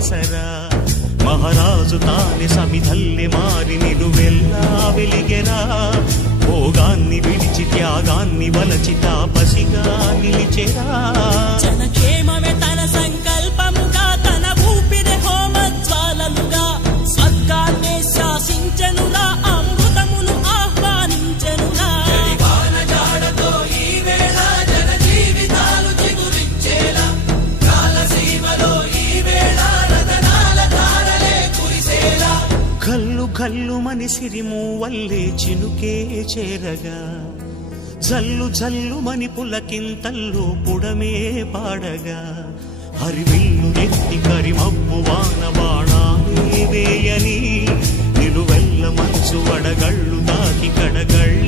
సరా మహారాజు తానే సమిధల్లె మారి నిలువెల్లా వెలిగెరా భోగాన్ని విడిచి త్యాగాన్ని వలచి తాపసిగా నిలిచెరా జనక్షేమమే తన సంకల్పముగా తన ఊపిరి హోమజ్వాలలుగా స్వర్గాన్నే శాసించెనురా అమృతమును ఆహ్వానించెనురా వానజాడతో ఈ వేళ జన జీవితాలు చిగురించేలా కాలసీమలో ఈ వేళ రతనాల ధారలే కురిసేలా కల్లు కల్లు మని సిరిము వల్లే చినుకే చేరగా జల్లు జల్లు మని పులకింతల్లు పుడమే పాడగా హరివిల్లు ఎత్తి కరిమబ్బు వాన బాణాలే వేయని నిలువెల్ల మంచు వడగళ్ళు దాకి కడగళ్ళ